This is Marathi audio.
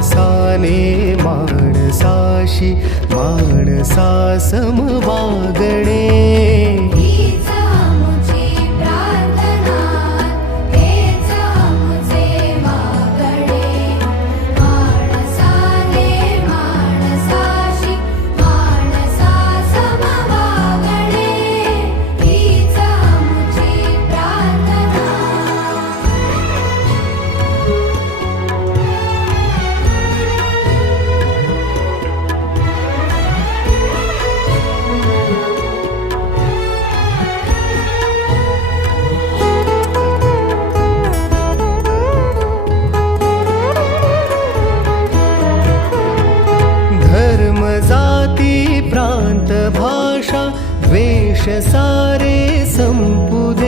माणसाने माणसाशी माणसा सम वागणे. जाती प्रांत भाषा द्वेष सारे संपुद